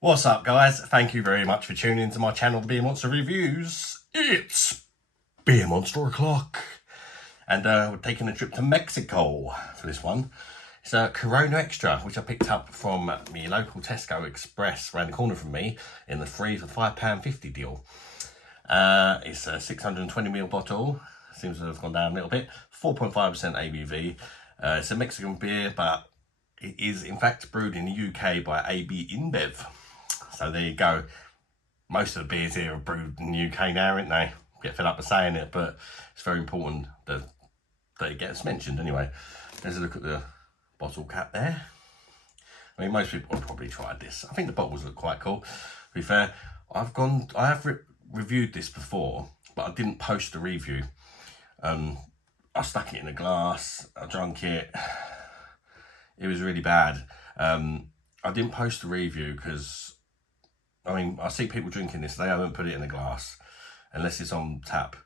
What's up, guys? Thank you very much for tuning into my channel, The Beer Monster Reviews. It's Beer Monster o'clock. And we're taking a trip to Mexico for this one. It's a Corona Extra, which I picked up from my local Tesco Express around the corner from me in the 3 for £5.50 deal. It's a 620ml bottle. Seems to have gone down a little bit. 4.5% ABV. It's a Mexican beer, but it is in fact brewed in the UK by AB InBev. So there you go. Most of the beers here are brewed in the UK now, aren't they? Get fed up with saying it, but it's very important that it gets mentioned anyway. There's a look at the bottle cap there. I mean, most people will probably try this. I think the bottles look quite cool. To be fair, I have reviewed this before, but I didn't post a review. I stuck it in a glass. I drank it. It was really bad. I didn't post a review because, I mean, I see people drinking this. They haven't put it in a glass unless it's on tap.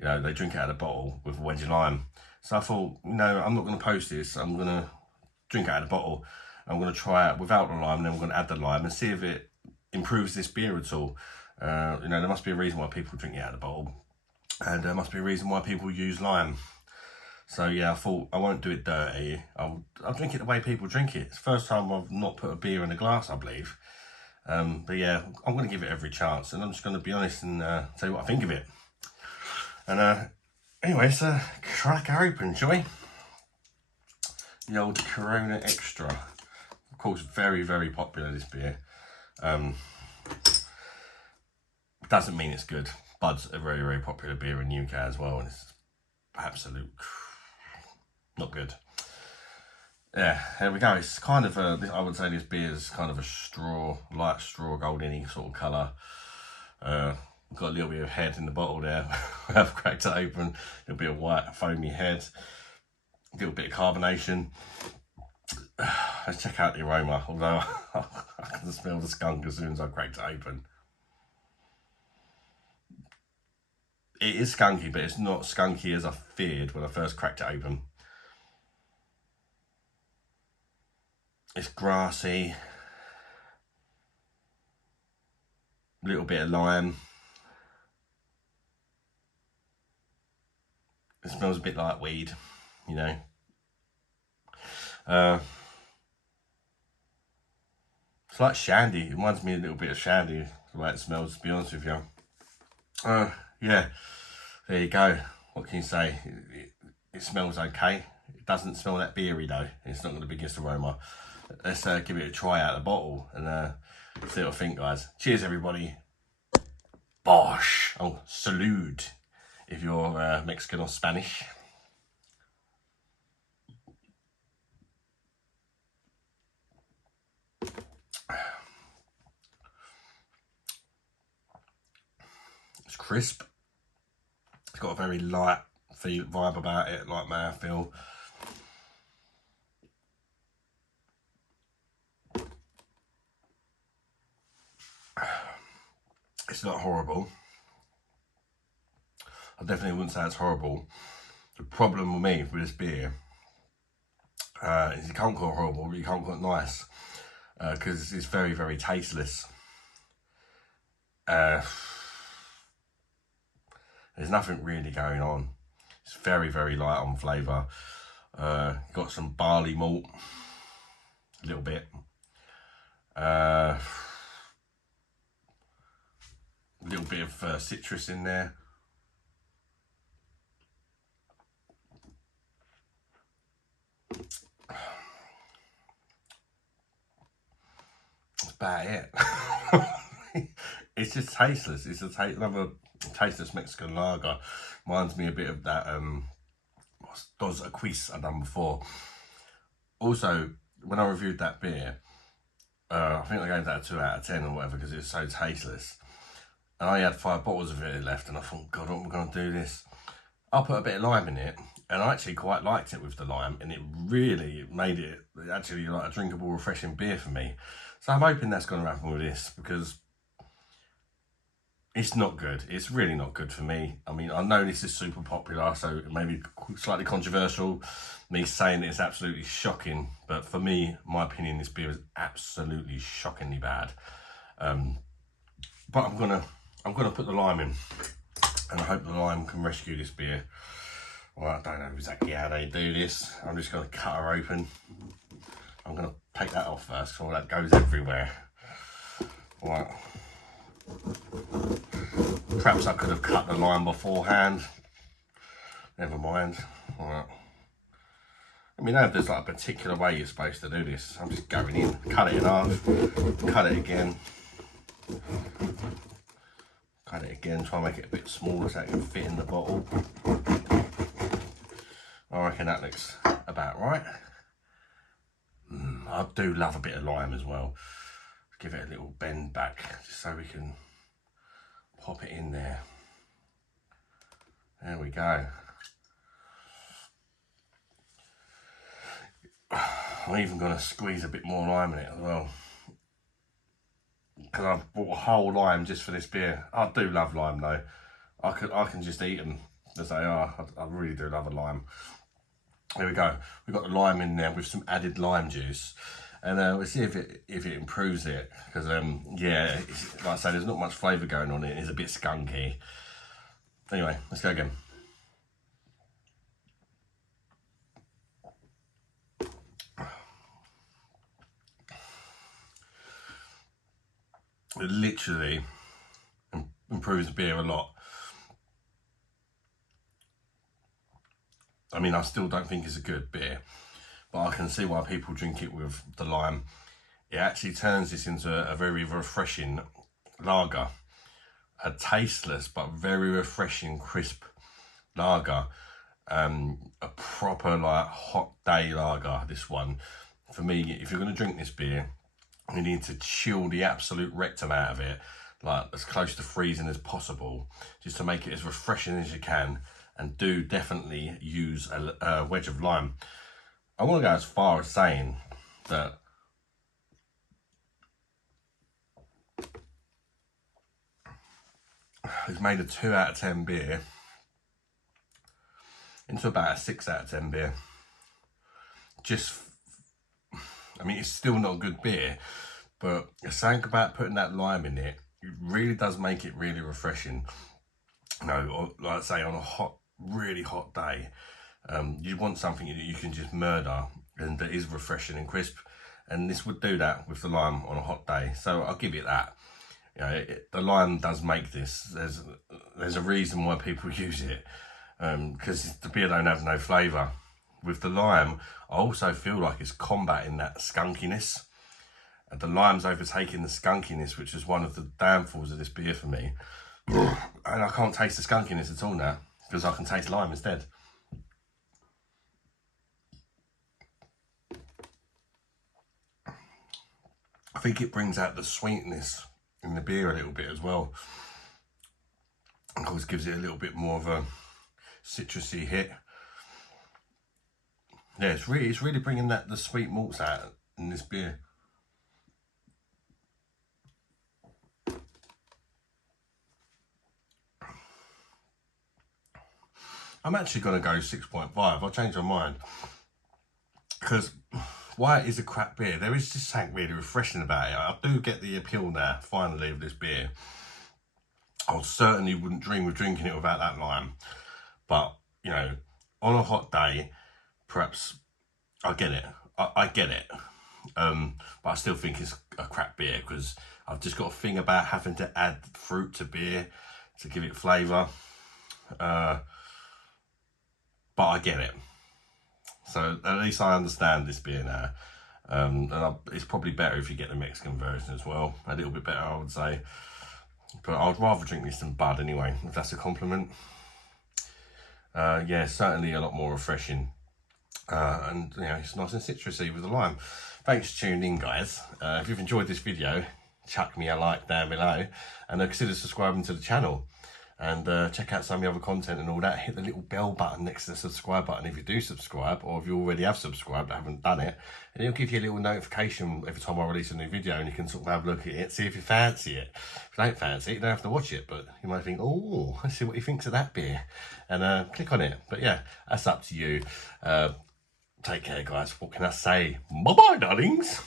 You know, they drink it out of a bottle with a wedge of lime. So I thought, no, I'm not going to post this. I'm going to drink it out of the bottle. I'm going to try it without the lime, and then I'm going to add the lime and see if it improves this beer at all. You know, there must be a reason why people drink it out of the bottle, and there must be a reason why people use lime. So yeah, I thought I won't do it dirty. I'll drink it the way people drink it. It's the first time I've not put a beer in a glass, I believe. But yeah, I'm going to give it every chance, and I'm just going to be honest and tell you what I think of it. And anyway, so crack her open, shall we? The old Corona Extra. Of course, very, very popular, this beer. Doesn't mean it's good. Bud's a very, very popular beer in the UK as well, and it's absolute not good. Yeah, there we go. It's kind of I would say this beer is kind of a straw, light straw, golden-y sort of colour. Got a little bit of head in the bottle there. I've cracked it open. A little bit of white foamy head. A little bit of carbonation. Let's check out the aroma, although I can smell the skunk as soon as I cracked it open. It is skunky, but it's not skunky as I feared when I first cracked it open. It's grassy. A little bit of lime. It smells a bit like weed, you know. It's like shandy. It reminds me a little bit of shandy, the way it smells, to be honest with you. Yeah, there you go. What can you say? It smells okay. It doesn't smell that beery though. It's not got the biggest aroma. Let's give it a try out of the bottle and see what I think, guys. Cheers, everybody. Bosh. Oh, salud if you're Mexican or Spanish. It's crisp. It's got a very light vibe about it, like mouthfeel. It's not horrible. I definitely wouldn't say it's horrible. The problem with me with this beer is you can't call it horrible, but you can't call it nice, because it's very, very tasteless. There's nothing really going on. It's very, very light on flavour. Got some barley malt, a little bit. A little bit of citrus in there. That's about it. It's just tasteless. It's another tasteless Mexican lager. Reminds me a bit of that Dos Equis I done before. Also, when I reviewed that beer, I think I gave that a 2 out of 10 or whatever because it's so tasteless. And I had 5 bottles of it left, and I thought, God, what am I going to do this? I put a bit of lime in it, and I actually quite liked it with the lime, and it really made it actually like a drinkable, refreshing beer for me. So I'm hoping that's going to happen with this, because it's not good. It's really not good for me. I mean, I know this is super popular, so it may be slightly controversial, me saying it's absolutely shocking, but for me, my opinion, this beer is absolutely shockingly bad. But I'm gonna put the lime in, and I hope the lime can rescue this beer. Well, I don't know exactly how they do this. I'm just gonna cut her open. I'm gonna take that off first, so all that goes everywhere. Right. Perhaps I could have cut the lime beforehand. Never mind. Right. I mean, if there's like a particular way you're supposed to do this. I'm just going in, cut it in half, cut it again. Cut it again, try and make it a bit smaller so it can fit in the bottle. I reckon that looks about right. I do love a bit of lime as well. Give it a little bend back, just so we can pop it in there. There we go. I'm even going to squeeze a bit more lime in it as well, because I've bought a whole lime just for this beer. I do love lime though. I can just eat them as they are. I really do love a lime. There we go. We've got the lime in there with some added lime juice, and we'll see if it improves it. Because yeah, like I say, there's not much flavour going on. It's a bit skunky. Anyway, let's go again. It literally improves the beer a lot. I mean, I still don't think it's a good beer, but I can see why people drink it with the lime. It actually turns this into a very refreshing lager. A tasteless but very refreshing, crisp lager. A proper like hot day lager, this one. For me, if you're going to drink this beer, you need to chill the absolute rectum out of it, like as close to freezing as possible, just to make it as refreshing as you can. And do definitely use a wedge of lime. I want to go as far as saying that it's made a 2 out of 10 beer into about a 6 out of 10 beer. I mean, it's still not a good beer, but something about putting that lime in it, it really does make it really refreshing. You know, like I say, on a really hot day, you want something that you can just murder and that is refreshing and crisp, and this would do that with the lime on a hot day. So I'll give it that. You know, the lime does make this. There's a reason why people use it, because the beer don't have no flavour. With the lime, I also feel like it's combating that skunkiness. The lime's overtaking the skunkiness, which is one of the downfalls of this beer for me. And I can't taste the skunkiness at all now, because I can taste lime instead. I think it brings out the sweetness in the beer a little bit as well. Of course, gives it a little bit more of a citrusy hit. Yeah, it's really bringing the sweet malts out in this beer. I'm actually going to go 6.5. I'll change my mind, because while it is a crap beer, there is just something really refreshing about it. I do get the appeal now, finally, of this beer. I certainly wouldn't dream of drinking it without that lime. But, you know, on a hot day, perhaps I get it. I get it. But I still think it's a crap beer, because I've just got a thing about having to add fruit to beer to give it flavour. But I get it. So at least I understand this beer now. And it's probably better if you get the Mexican version as well. A little bit better, I would say. But I'd rather drink this than Bud anyway, if that's a compliment. Yeah, certainly a lot more refreshing. And you know, it's nice and citrusy with the lime. Thanks for tuning in, guys. If you've enjoyed this video, chuck me a like down below, and consider subscribing to the channel. And check out some of the other content and all that. Hit the little bell button next to the subscribe button if you do subscribe, or if you already have subscribed but haven't done it. And it'll give you a little notification every time I release a new video, and you can sort of have a look at it, see if you fancy it. If you don't fancy it, you don't have to watch it, but you might think, oh, let's see what he thinks of that beer. And click on it. But yeah, that's up to you. Take care, guys. What can I say? Bye-bye, darlings.